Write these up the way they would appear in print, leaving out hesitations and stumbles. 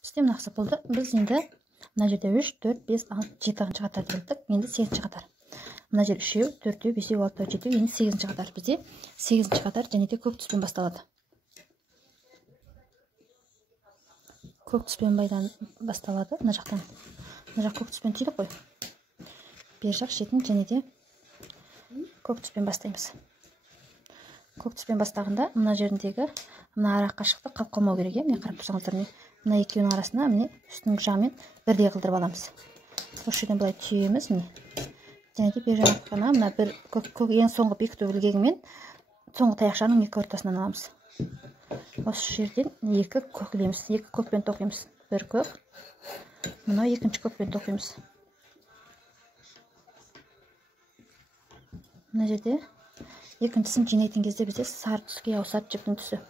Бізде мына ұқсап болды. Біз енді мына жерде 3, 4, 5, 6, 7 қатар келдік. Енді 8 қатар. Мына жер 3, 4, 5, 6, 7, енді 8 қатар. Бізде 8 қатар және де көк түспен басталады. Көк түспен басталады. Мына жақтан. Мына жақ көк түспен түйдік қой. Бер жақ шетін және де көк түспен бастаймыз. Көк түспен бастағанда мына жеріндегі мына ара қашықты қалып қалмау керек. Міне қарап тұрсаңыздар, мына екеуінің арасына міне үстіңгі жағымен бірдей қылдырып аламыз. Осы жерден былай түйеміз, міне. Және де бер жағына мына бір ең соңғы бекіту ілгегімен соңғы таяқшаның екі ортасынан аламыз. Осы жерден екі көк ілеміз, екі көкпен тоқимыз. Бір көк, мынау екінші көкпен тоқимыз. Мына жерде екіншісін жинайтын кезде бізде сары түске ауысады жіптің түсі.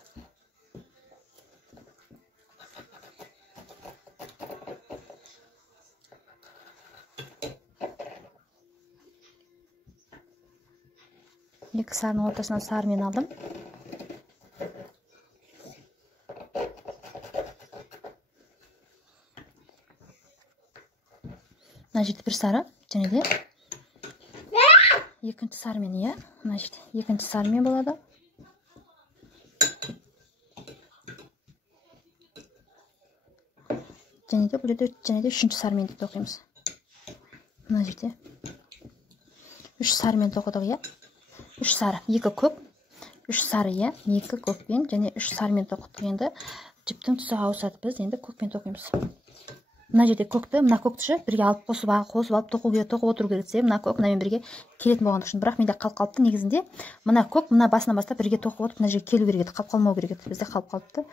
Екі сарының ортасынан сарымен алдым. Мына жерде бір сары, және де екінші сарымен, иә, мына жерде екінші сарымен болады. Және де бұл жерде үшінші сарымен де тоқимыз. Мына жерде үш сарымен тоқыдық, иә. Үш сары, екі көк, үш сары, иә, екі көкпен және үш сарымен тоқыдық. Енді жіптің түсі ауысады, біз енді көкпен тоқимыз. Мына жерде көкті, мына көкті бірге алып қосып алып тоқып отыру керек. Мына көк мынамен бірге келетін болған үшін, бірақ менде қалып қалыпты. Негізінде мына көк мына басынан бастап бірге тоқып отырып, мына жерге келу керек еді, қалып қалмау керек еді. Бізде қалып қалыпты.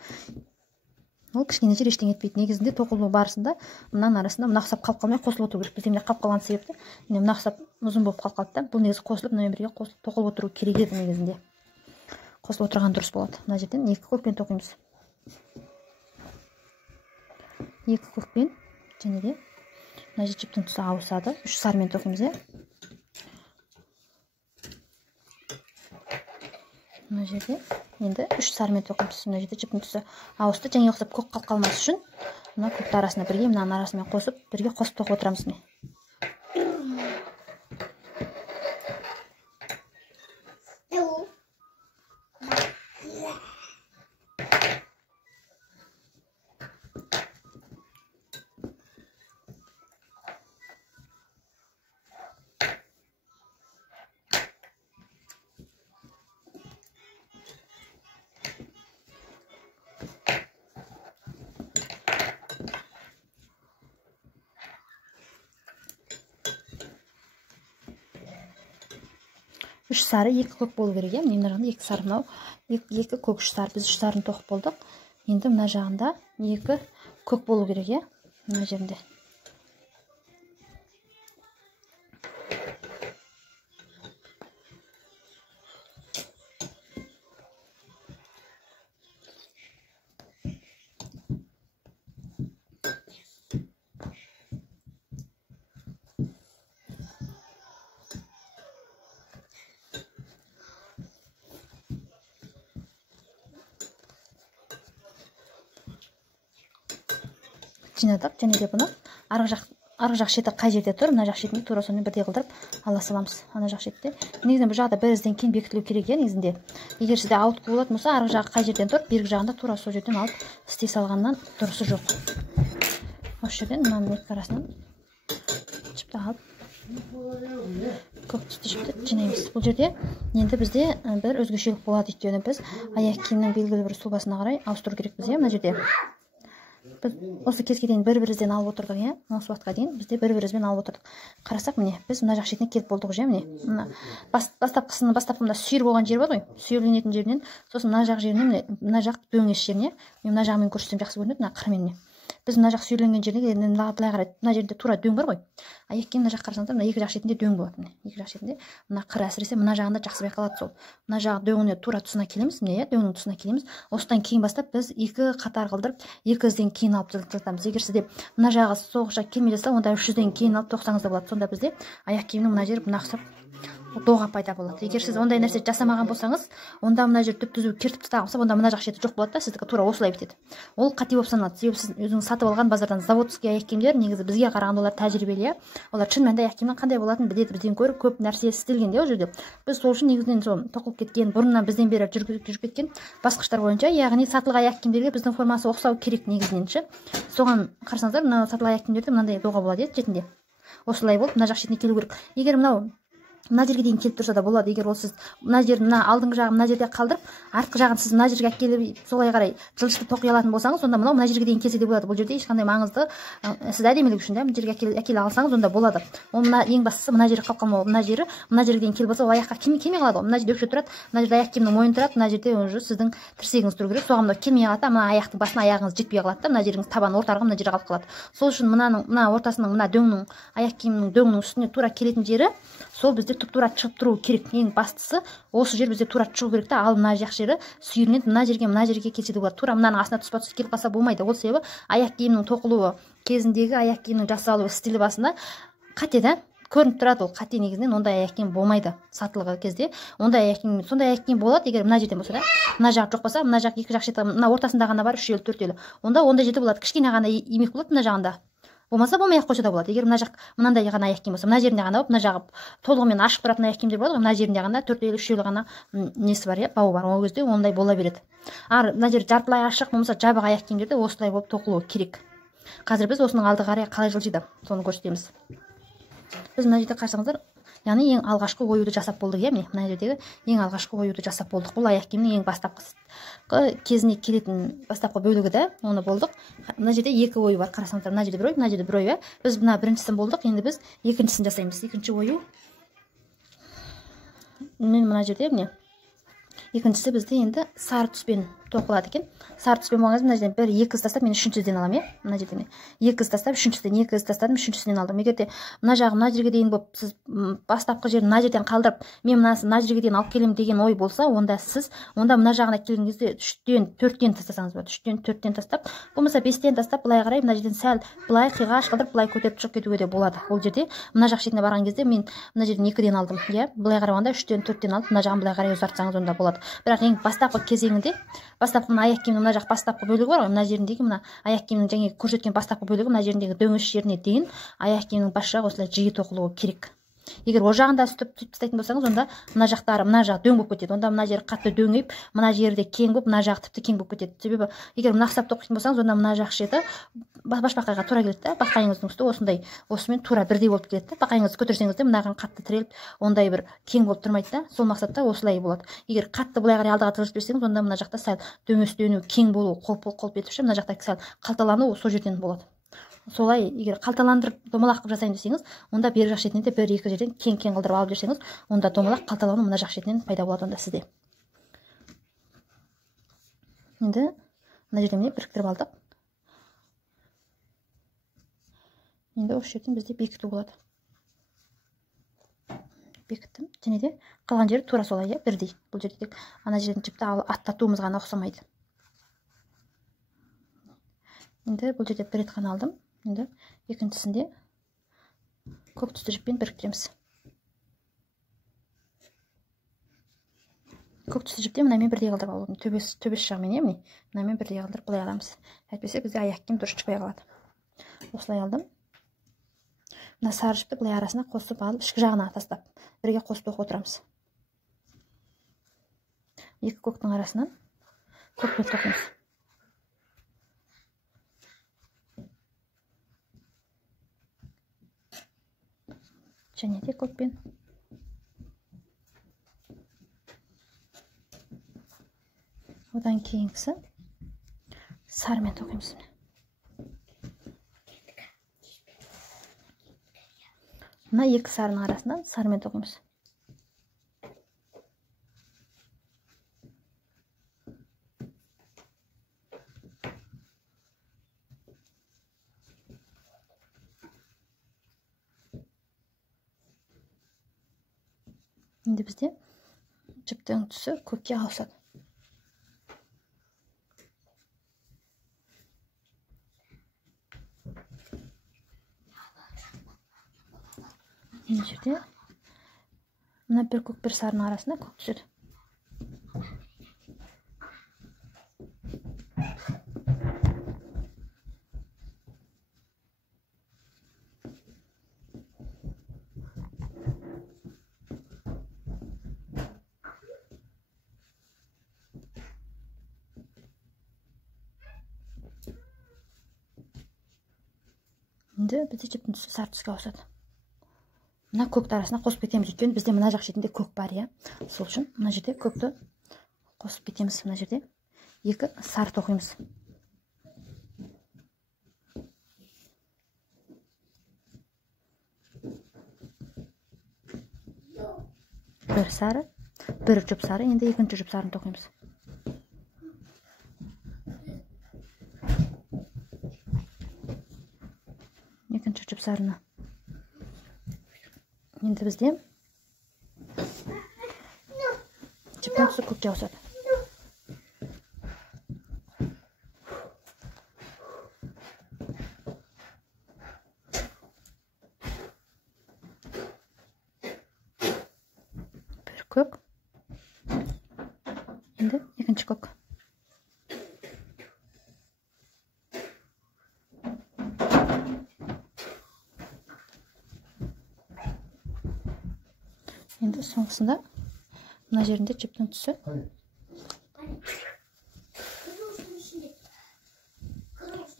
Ол кішкене жер ештеңе етпейді. Негізінде тоқылу барысында мынаның арасында мына ұқсап қалып қалмай қосылып отыру керек. Бізде міне қалып қалған себепті, міне мына ұқсап ұзын болып қалып қалды. Бұл негізі қосылып, мынамен бірге тоқылып отыру керек еді негізінде. Қосылып отырған дұрыс болады. Мына жерден екі көкпен тоқимыз. Екі көкпен және де мына жер жіптің түсі ауысады. Үш сарымен тоқимыз, иә. Мына жерде енді үш сарымен тоқимыз. Мына жерде жіптің түсі ауысты. Және ұқсап көк қалып қалмас үшін мына көкті арасына бірге, мынаның арасымен қосып, бірге қосып тоқып отырамыз. Міне. Үш сары, екі көк болу керек, иә. Мына жағында екі сары, мынау екі көк, үш сары. Біз үш сарын тоқып болдық. Енді мына жағында екі көк болу керек, иә. Мына жерінде. Жинадық, және де бұны арғы жақ шеті қай жерде тұр, мына жақ шетінде тура сонымен бірдей қылдырып ала саламыз. Ана жақ шетте. Негізінде бұл жағда бір ізден кейін бекітілу керек, иә, негізінде. Егер сізде ауытқу болатын болса, арғы жағы қай жерден тұр, бергі жағында тура сол жерден алып істей салғаннан дұрысы жоқ. Осы жерден мынаның екі арасынан жіпті алып көк түсті жіпті жинаймыз. Бұл жерде енді бізде бір өзгешелік болады, өйткені біз аяқ киімнің белгілі бір сұлбасына қарай ауыстыру керекпіз, иә, мына жерде. Біз осы кезге дейін бір-бір ізден алып отырдық, иә. Осы уақытқа дейін бізде бір-бір ізден алып отырдық. Қарасақ, міне, біз мына жақ шетіне келіп болдық, иә, міне. Бастапқы мына сүйір болған жер бар ғой, сүйірленетін жерінен, сосын мына жақ жеріне, міне, мына жақ дөңес жеріне, мына жағымен көрсетсем жақсы көрінеді, мына қырмен. Біз мына жақ сүйірленген жерде былай қарайды, мына жерде тура дөң бар ғой. Аяқ киім мына жақ қарасаңыздар, мына екі жақ шетінде дөң болады, міне. Екі жақ шетінде мына қыр әсіресе мына жағында жақсы байқалады сол. Мына жағы дөңіне тура тұсына келеміз, міне, дөңнің тұсына келеміз. Осыдан кейін бастап біз екі қатар қылдырып, екі ізден кейін алып жатамыз. Егер сізде мына жағы соғыша келмей жатса, онда үш ізден кейін алып тоқсаңыз да болады. Сонда бізде аяқ киімнің мына жері мына ұқсап доға пайда болады. Егер сіз ондай нәрсе жасамаған болсаңыз, онда мына жер түп түзу кертіп тастаған болса, онда мына жақ шеті жоқ болады да, сіздікі тура осылай бітеді. Ол қате болып саналады. Себебі сіз өзіңіз сатып алған базардан заводский аяқ киімдер негізі бізге қарағанда олар тәжірибелі. Олар шын мәнінде аяқ киімнің қандай болатынын біледі, бізден гөрі көп нәрсе істелген де ол жерде. Біз сол үшін негізінен сол тоқылып кеткен, бұрыннан бізден бері жүріп кеткен басқыштар бойынша, яғни сатылған аяқ киімдерге біздің формасы ұқсау керек негізінен ше. Соған қарасаңыздар, мына сатылған аяқ киімдерде мынандай доға болады шетінде. Осылай болып мына жақ шетіне келу керек. Егер мына жерге дейін келіп тұрса да болады. Егер ол сіз мына жерді мына алдыңғы жағын мына жерде қалдырып, артқы жағын сіз мына жерге әкеліп солай қарай жылжытып тоқи алатын болсаңыз, онда мына жерге дейін келсе де болады. Бұл жерде ешқандай маңызды, сіз әдемілік үшін мына жерге әкеле алсаңыз, онда болады. Ол ең бастысы мына жері қалып қалмау. Мына жерге дейін келіп болса, ол аяққа келмей қалады. Мына жерде өкше тұрады, мына жерде аяқ киімнің мойны тұрады, мына жерде уже сіздің тірсегіңіз тұру керек. Соған келмей қалады, мына аяқтың басына аяғыңыз жетпей қалады да, мына жеріңіз табан ортарғы мына жерге қалып қалады. Сол үшін мына ортасының мына дөңнің, аяқ киімнің дөңнің үстіне тура келетін жері сол бізде тура шығып тұру керек. Ең бастысы осы жер бізде тура шығу керек та, ал мына жақ жері сүйірінен мына жерге келсе де болады. Тура мынаның астына тұспа тұс келіп қалса болмайды. Ол себебі аяқ киімнің тоқылуы кезіндегі аяқ киімнің жасалуы стилі басында қате да көрініп тұрады. Ол қате негізінен, ондай аяқ киім болмайды сатылған кезде. Ондай аяқ киім болады егер мына жерден болса да, мына жақ жоқ болса, мына жақ екі жақ шеті мына ортасында ғана бар, үшеулі төртеулі. Ондай жерде болады, кішкене ғана имек болады мына жағында. Болмаса болмай ақ қойса да болады. Егер мына жақ мынандай ғана аяқ киім болса, мына жерінде ғана болып, мына жағы толығымен ашық тұратын аяқ киімдер болады ғой, мына жерінде ғана төртеулі үшеулі ғана несі бар, бауы бар. Ол кезде ондай бола береді. Мына жер жартылай ашық, болмаса жабық аяқ киімдерде осылай болып тоқылуы керек. Қазір біз осының алды қарай қалай жылжиды, соны көрсетеміз. Біз мына жерде қарасаңыздар, яғни ең алғашқы оюды жасап болдық. Міне мына жердегі ең алғашқы оюды жасап болдық. Бұл аяқ киімнің ең бастапқы кезіне келетін бастапқы бөлігі да, оны болдық. Мына жерде екі ою бар, қарасаңыздар, мына жерде бір ой, мына жерде бір ой. Біз мына біріншісін болдық, енді біз екіншісін жасаймыз. Екінші ою мына жерде міне. Екіншісі бізде енді сары түспен тоқылады екен. Сары түспен болғаныңыз мына жерден бір екі із тастап, мен үшіншіден аламын. Мына жерден екі із тастап, үшіншіден екі із тастадым, үшіншісінен алдым. Егер де мына жағы мына жерге дейін болып, сіз бастапқы жерін мына жерден қалдырып, мен мына жерге дейін алып келемін деген ой болса, онда мына жағына келген кезде 3-тен 4-тен тастасаңыз болады. 3-тен 4-тен тастап, болмаса 5-тен тастап, былай қарай мына жерден сәл былай қиғаш қылдырып, былай көтеріп шығып кетуге де болады. Ол жерде мына жақ шетіне барған кезде мен мына жерден 2-ден алдым, иә. Былай қарағанда 3-тен 4-тен алып, мына жағын былай қарай ұзартсаңыз онда болады. Бірақ ең бастапқы кезеңінде, бастапқы аяқ киімнің мына жақ бастапқы бөлігі бар ғой, мына жеріндегі мына аяқ киімнің жаңа көрсеткен бастапқы бөлігі, мына жеріндегі дөңеш жеріне дейін аяқ киімнің бас жағы осылай жиі тоқылуы керек. Егер о жағында сөйтіп тастайтын болсаңыз, онда мына жақ дөң болып кетеді. Онда мына жері қатты дөңейіп, мына жерде кең болып, мына жағы тіпті кең болып кетеді. Себебі егер нақсап тоқитын болсаңыз, онда мына жақ шеті башбақайға тура келеді да, бақайыңыздың үсті осындай осымен тура бірдей болып келеді да. Бақайыңызды көтерсеңіз де мынаған қатты тіреліп, ондай бір кең болып тұрмайды да. Сол мақсатта осылай болады. Егер қатты былай қарай алдыға жылжытып берсеңіз, онда мына жақта сәл дөңестену, кең болу, қолп етіп, мына жақта сәл қалталану сол жерден болады. Солай егер қалталандырып домалақ қылып жасайын десеңіз, онда бері жақ шетінен де бір екі жерден кең қылдырып алып жүрсеңіз, онда домалақ қалталану мына жақ шетінен пайда болады онда сізде. Енді мына жерден міне біріктіріп алдық. Енді осы жерден бізде бекіту болады. Бекіттім. Және де қалған жері тура солай, бірдей. Бұл жерде тек ана жерден жіпті аттатуымыз ғана ұқсамайды. Енді бұл жерде бір рет қана алдым. Енді екіншісінде көк түсті жіппен біріктіреміз. Көк түсті жіпте мынамен бірдей қылдырып аламын. Төбес жағымен, міне мынамен бірдей қылдырып былай аламыз. Әйтпесе бізде аяқ киім дұрыс шықпай қалады. Осылай алдым. Мына сары жіпті былай арасына қосып алып, ішкі жағына тастап, бірге қосып оқып отырамыз. Екі көктің арасынан көкпен тоқимыз. Және де көкпен. Одан кейінгісі сарымен тоқимыз. Мына екі сарының арасынан сарымен тоқимыз. Енді бізде жіптің түсі көкке ауысады. Мына мына бір көк бір сарының арасына көк түседі. Енді бізде жіптің түсі сары түске ауысады. Мына көкті арасына қосып кетеміз, өйткені бізде мына жақ шетінде көк бар, иә. Сол үшін мына жерде көкті қосып кетеміз. Мына жерде екі сары тоқимыз. Бір сары, бір жұп сары, енді екінші жұп сарыны тоқимыз. Екінші жұп сарыны. Енді бізде жіптің түсі көкке ауысады. Бір көк. Енді екінші көк. Енді соңғысында мына жерінде жіптің түсі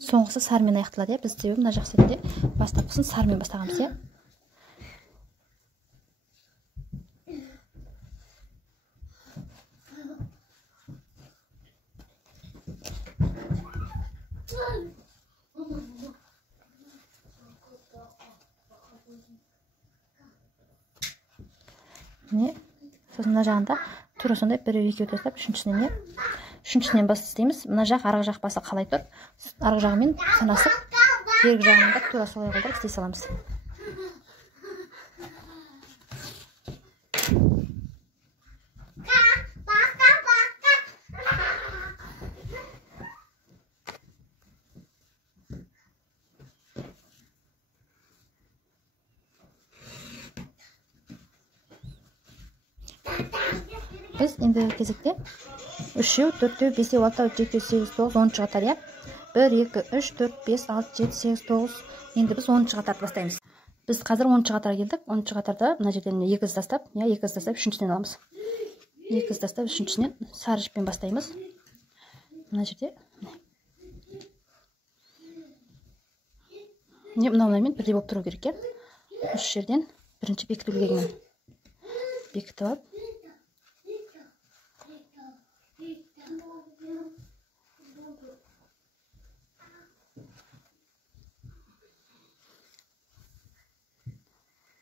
соңғысы сармен аяқталады, иә. Біз себебі мына жақ шетінде бастапқысын сармен бастағанбыз, иә. Міне, сосын мына жағында тура сондай біреу екеу тастап, үшіншісінен, иә. Үшіншісінен бастаймыз. Мына жақ арғы жақ басы қалай тұр? Арғы жағымен санасып, бергі жағынан да тура солай қылдырып істей саламыз. Біз енді кезекте 3-еу, 4-еу, 5-еу, 6-еу, 7-еу, 8-еу, 9-еу, 10-шы қатар, иә. 1, 2, 3, 4, 5, 6, 7, 8, 9. Енді біз 10-шы қатарды бастаймыз. Біз қазір 10-шы қатарға келдік. 10-шы қатарда мына жерден 2 із тастап, иә, 2 із тастап, үшіншісінен аламыз. 2 із тастап, үшіншісінен сары жіппен бастаймыз. Мына жерде. Не, мынаумен бірдей болып тұру керек, иә. Үш жерден бірінші бекіту керегімен бекітіп алып.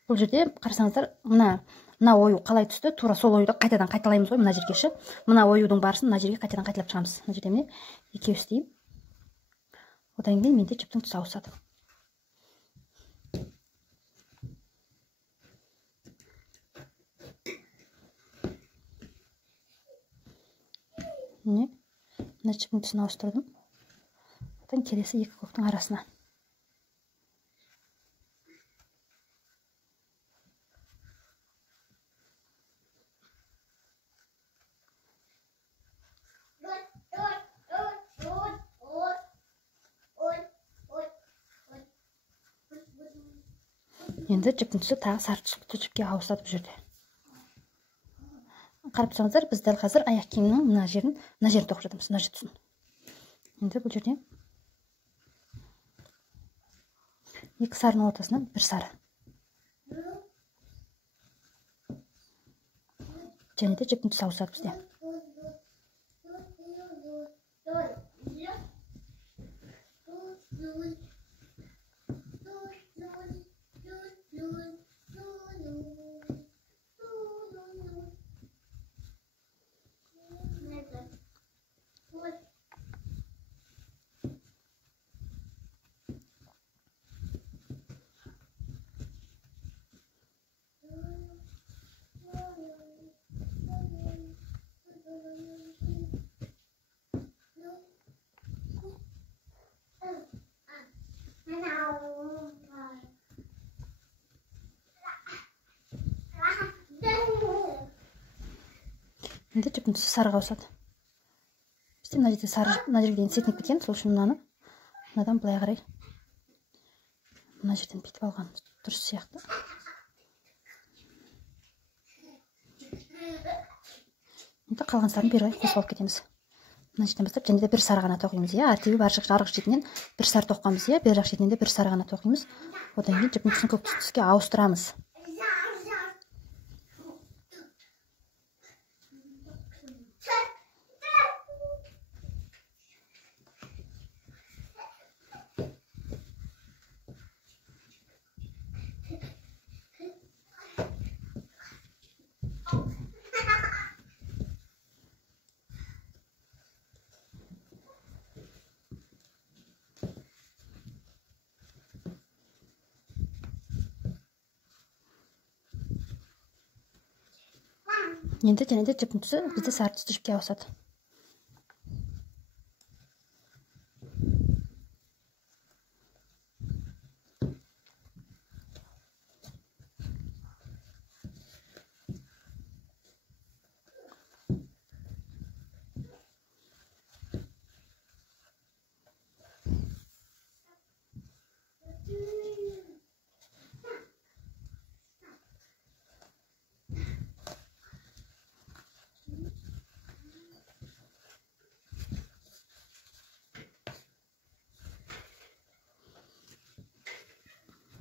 Бұл жерде қарасаңыздар, мына ою қалай түсті, тура сол ойды қайтадан қайталаймыз ғой, мына жерге ше. Мына оюдың барысын мына жерге қайтадан қайталап шығамыз. Мына жерде міне екеу істеймін. Одан кейін менде жіптің түсі ауысады. Міне, мына жіптің түсін ауыстырдым. Одан келесі екі көктің арасына. Енді жіптің түсі тағы сары түсті жіпке ауысады бұл жерде. Қарап тұрсаңыздар, біз дәл қазір аяқ киімнің мына жерін тоқып жатырмыз, мына жіп түсін. Енді бұл жерде екі сарының ортасынан бір сары. Және де жіптің түсі ауысады бізде. енді жіптің түсі сарыға ауысады. Бізде мына жерде сары, мына жерге дейін сетініп кеткен, сол үшін мынадан былай қарай мына жерден бүйтіп алған дұрыс сияқты. Енді қалған сарын бері қарай қосып алып кетеміз. Мына жерден бастап және де бір сары ғана тоқимыз, иә. Артегі бар арғы шетінен бір сары тоққанбыз, иә. Бер жақ шетінен де бір сары ғана тоқимыз. Одан кейін жіптің түсін көк түске ауыстырамыз. Енді және де жіптің түсі бізде сары түсті жіпке ауысады.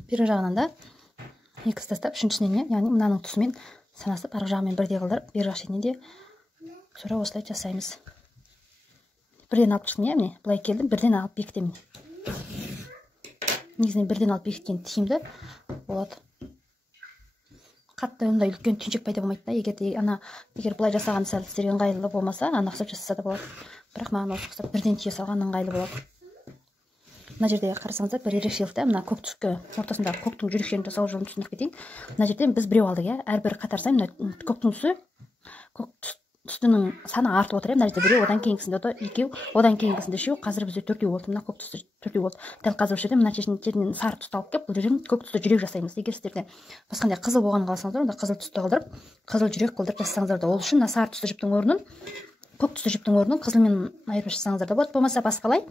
Бері жағынан да екісі тастап, үшіншісінен, яғни мынаның тұсымен санасып, арғы жағымен бірдей қылдырып, бері жақ шетінен де тура осылай жасаймыз. Бірден алып шықтым, иә, міне, былай келдім, бірден алып бекітемін. Негізінен бірден алып бекіткен тиімді болады. Қатты ондай үлкен түйіншек пайда болмайды да, егер былай жасаған сәл сіздерге ыңғайлы болмаса, ұқсап жасаса да болады. Бірақ маған осы ұқсап бірден түйе салған ыңғайлы болады. Мына жерде қарасаңыздар бір ерекшелікті, мына көк түскі ортасындағы көктің жүрекшелігін жасау жолын түсіндіріп кетейін. Мына жерден біз біреу алдық, иә. Әрбір қатар сайын мына көктің түсі, көк түстінің саны артып отыр, иә. Мына жерде біреу, одан кейінгісінде екеу, одан кейінгісінде үшеу, қазір бізде төртеу болды. Мына көк түсі төртеу болды. Дәл қазір осы жерде мына жерінен сары түсті алып келіп, бұл жерден көк түсті жүрек жасаймыз. Егер сіздерде басқандай қызыл болғанын қаласаңыздар, онда қызыл түсті қылдырып, қызыл жүрек қылдырып жасасаңыздар да, ол үшін мына сары түсті жіптің орнын, көк түсті жіптің орнын қызылмен айырып жасасаңыздар да болады. Болмаса басқалай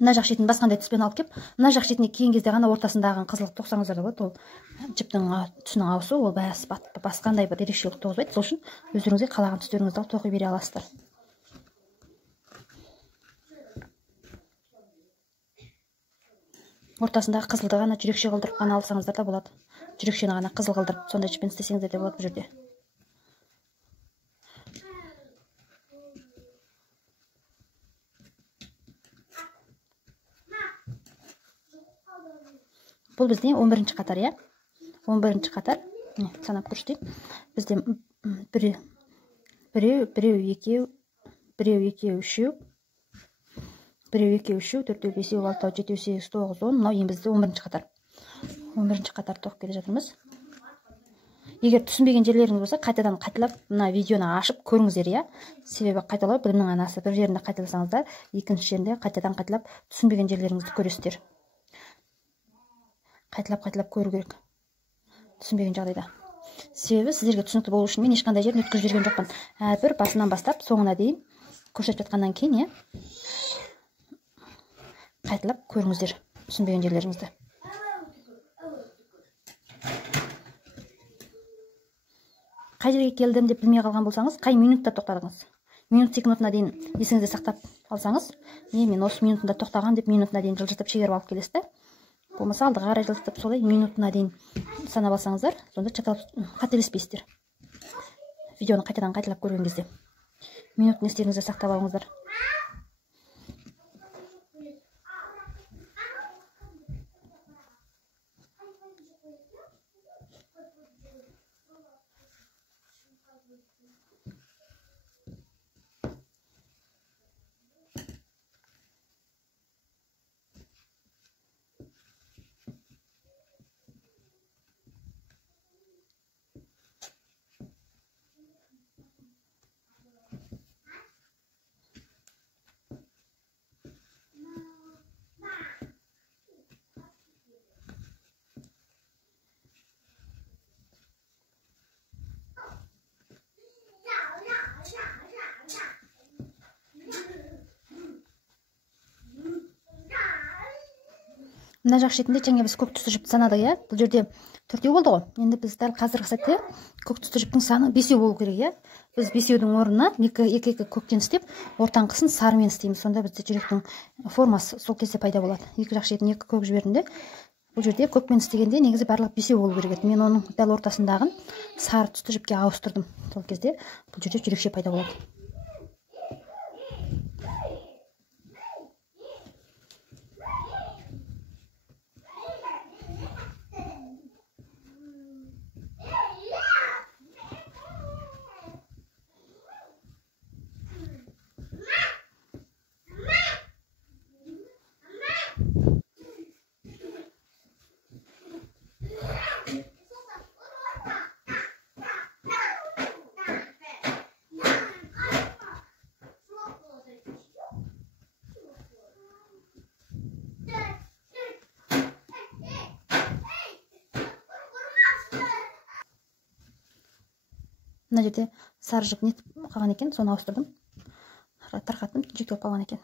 мына жақ шетін басқандай түспен алып келіп, мына жақ шетіне кейін кезде ғана ортасындағы қызылды тоқсаңыздар да болады. Ол жіптің түсінің ауысу, ол басқандай бір ерекшелік туғызбайды. Сол үшін өздеріңізге қалаған түстеріңізді алып тоқи бере аласыздар. Ортасындағы қызылды ғана жүрекше қылдырып қана алсаңыздар да болады. Жүрекшені ғана қызыл қылдырып, сондай жіппен істесеңіздер де болады бұл жерде. Бұл бізде 11-ші қатар, иә. 11-ші қатар. Санап көрсетейін. Бізде біреу, екеу, үшеу, төртеу, бесеу, алтау, жетеу, сегіз, тоғыз, 10. Мынау ең бізде 11-ші қатар. 11-ші қатар тоқып келе жатырмыз. Егер түсінбеген жерлеріңіз болса, қайтадан қайталап мына видеоны ашып көріңіздер, иә. Себебі қайталау білімнің анасы. Бір жерінде қайталасаңыздар, екінші жерінде қайтадан қайталап түсінбеген жерлеріңізді көресіздер. Қайталап көру керек. Түсінбеген жағдайда. Себебі сіздерге түсінікті болу үшін мен ешқандай жерін өткізіп жүрген жоқпын. Әрбір басынан бастап соңына дейін көрсетіп жатқаннан кейін, иә. Қайталап көріңіздер түсінбеген жерлеріңізді. Қай жерге келдім деп білмей қалған болсаңыз, қай минутта тоқтадыңыз? Минут секундына дейін есіңізде сақтап алсаңыз, мен осы минутында тоқтаған деп минутына дейін жылжытып шегеріп алып келесіз. Болмаса алдыға қарай жылжытып солай минутына дейін санап алсаңыздар, сонда қателеспейсіздер. Видеоны қайтадан қайталап көрген кезде минутын естеріңізде сақтап алыңыздар. мына жақ шетінде жаңа біз көк түсті жіпті санадық, иә. Бұл жерде 4 болды ғой. Енді біз дәл қазіргі сәтте көк түсті жіптің саны 5 болу керек, иә. Біз 5-дің орнына екі көктен істеп, ортаңғысын сарымен істейміз. Сонда бізде жүректің формасы сол кезде пайда болады. Екі жақ шетін екі көк жібердім де, бұл жерде көкпен істегенде негізі барлығы 5 болу керек еді. Мен оның дәл ортасындағын сары түсті жіпке ауыстырдым. Сол кезде бұл жерде жүрекше пайда болады. Мына жерде сары жіп нетіп қалған екен, соны ауыстырдым. Тарқаттым, жүктеп қалған екен.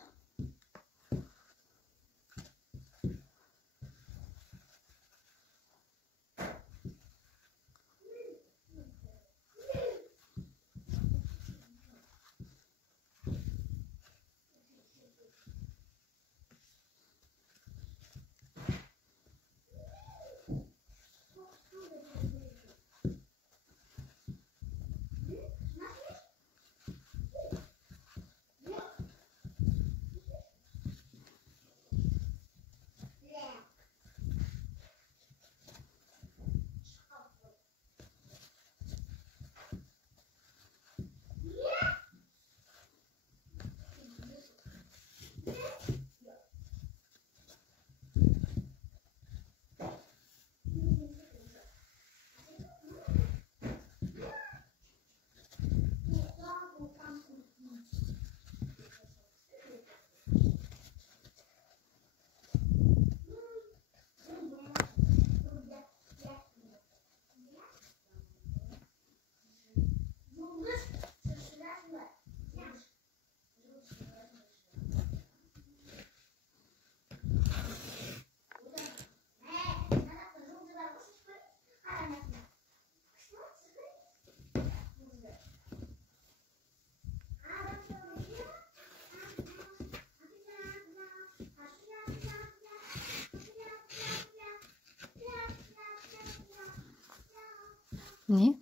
Не?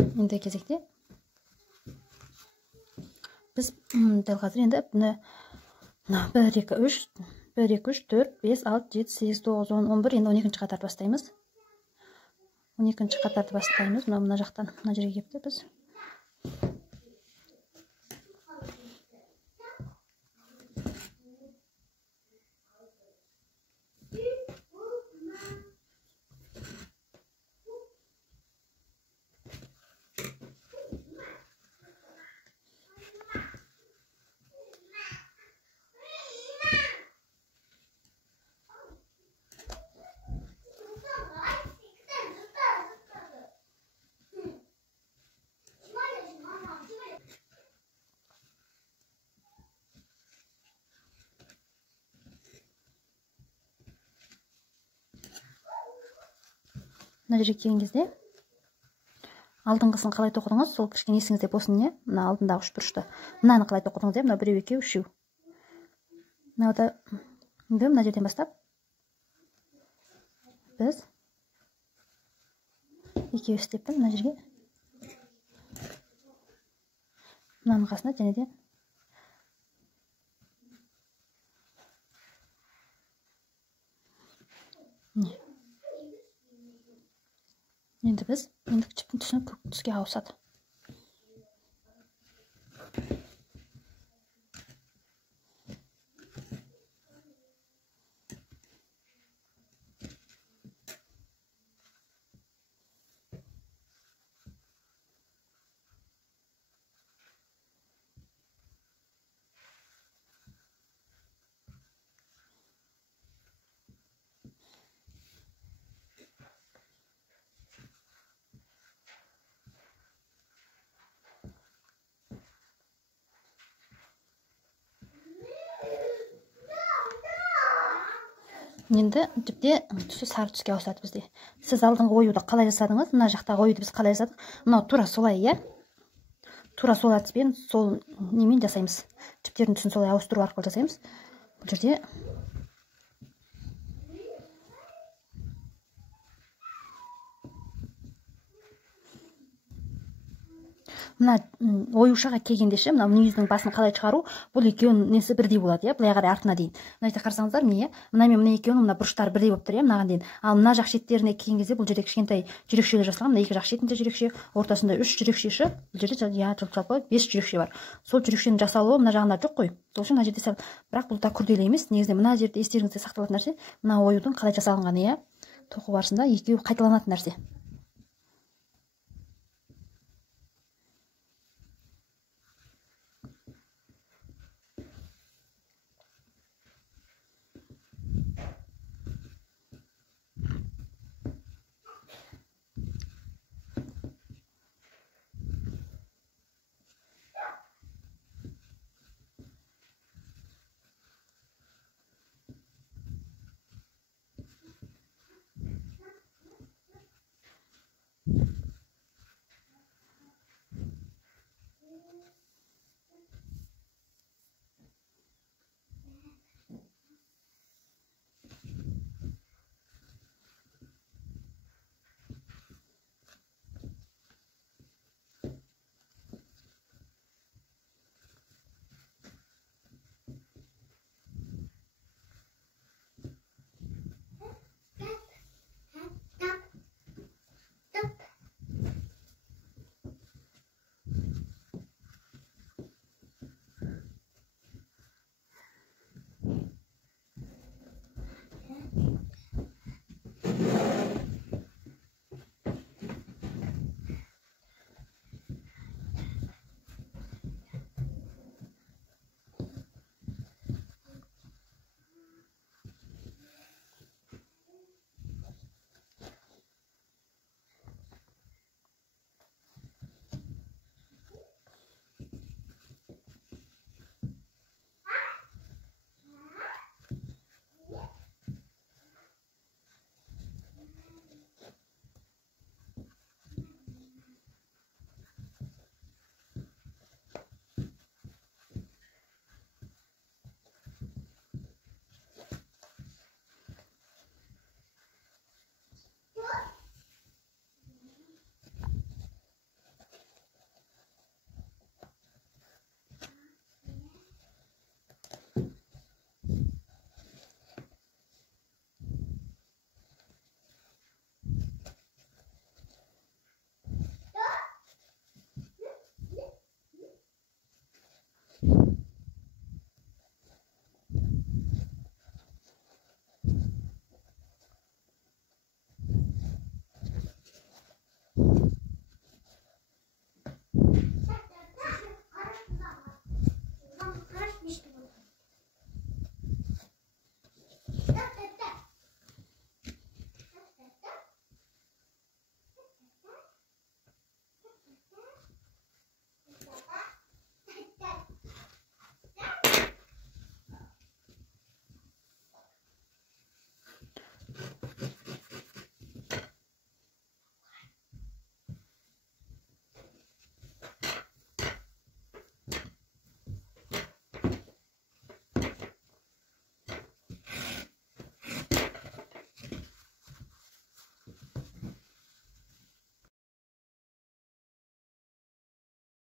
Енді кезекте біз дәл қазір енді бұны 1, 2, 3, 1, 2, 3, 4, 5, 6, 7, 8, 9, 10, 11, енді 12-ші қатарды бастаймыз. 12-ші қатарды бастаймыз. Мына жақтан мына жерге келіпті біз. Мына жерге келген кезде алдыңғысын қалай тоқыдыңыз, сол кішкене есіңізде болсын, не? Мына алдындағы үшбұрышты. Мынаны қалай тоқыдыңыз, мына 1, 2, 3. Мына жерден бастап біз 2 істеппін мына жерге. Мынаның қасына және де енді біз жіптің түсін көк түске ауысады. енді жіпте түсі сары түске ауысады бізде. Сіз алдыңғы оюды қалай жасадыңыз, мына жақтағы оюды біз қалай жасадық, мынау тура солай, иә, тура сол әдіспен сол немен жасаймыз. Жіптердің түсін солай ауыстыру арқылы жасаймыз. Бұл жерде мына оюшаға келгенде ше, мына мүйіздің басын қалай шығару, бұл екеуінің несі бірдей болады, иә, былай қарай артына дейін. Мына жерде қарасаңыздар, міне, мына мен мына екеуінің мына бұрыштары бірдей болып тұр, иә, мынаған дейін. Ал мына жақ шеттеріне келген кезде бұл жерде кішкентай жүрекшелер жасалған. Мына екі жақ шетінде жүрекше, ортасында 3 жүрекшесі, бұл жерде иә, жалпы 5 жүрекше бар. Сол жүрекшенің жасалуы мына жағында жоқ қой. Сол үшін мына жерде сәл, бірақ бұл да күрделі емес. Негізінде мына жерде естеріңізде сақталатын нәрсе, мына оюдың қалай жасалғаны, иә, тоқу барысында екеуі қайталанатын нәрсе.